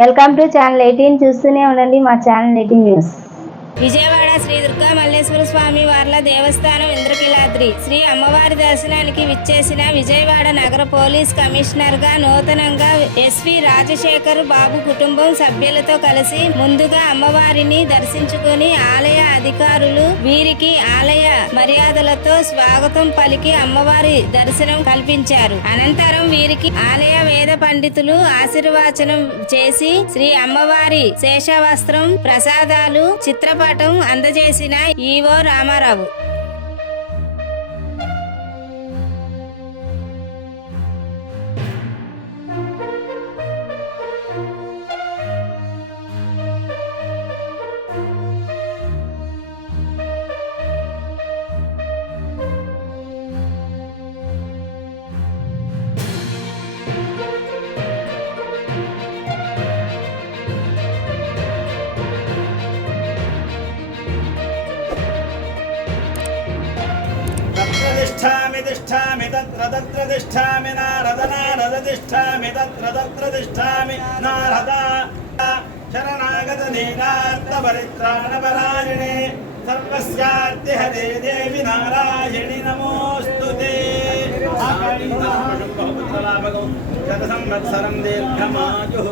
Welcome to channel 18 చూస్తూనే ఉండండి మా ఛానల్ 18 న్యూస్. విజయవాడ శ్రీ దుర్గా మల్లేశ్వర స్వామి వార్ల దేవస్థానం ఇంద్రకీలాద్రి శ్రీ అమ్మవారి దర్శనానికి విచ్చేసిన విజయవాడ నగర పోలీస్ కమిషనర్ గా నూతనంగా ఎస్వి రాజశేఖర్ బాబు కుటుంబం సభ్యులతో కలిసి ముందుగా అమ్మవారిని దర్శించుకుని ఆలయ అధికారులు వీరికి ఆలయ మర్యాదలతో స్వాగతం పలికి అమ్మవారి దర్శనం కల్పించారు. అనంతరం వీరికి ఆలయ వేద పండితులు ఆశీర్వచనం చేసి శ్రీ అమ్మవారి శేషవస్త్రం ప్రసాదాలు చిత్రపటం అందజేసిన ఈవో రామారావు. तिष्ठामि तत्र तिष्ठामि नारद तिष्ठामि तत्र तिष्ठामि नारद शरणागत दीनार्थ परित्राणपरायणे सर्वस्यार्ति हरे देवी नारायणि नमोस्तुते. शतसंवत्सरं दीर्घमायुः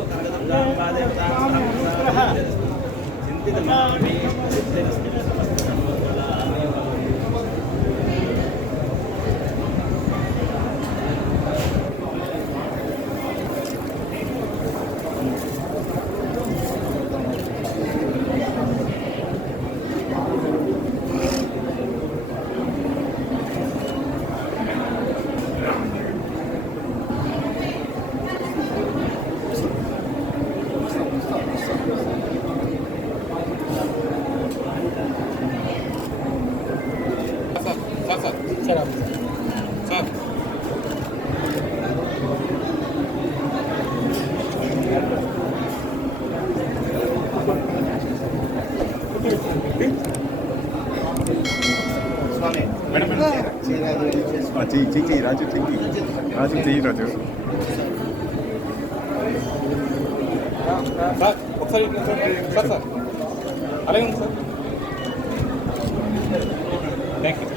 चिन्तितमामि చెయ్యి రాజు చెయ్యి రాజు సార్ ఒకసారి సార్ అలాగే ఉంది సార్ థ్యాంక్ యూ.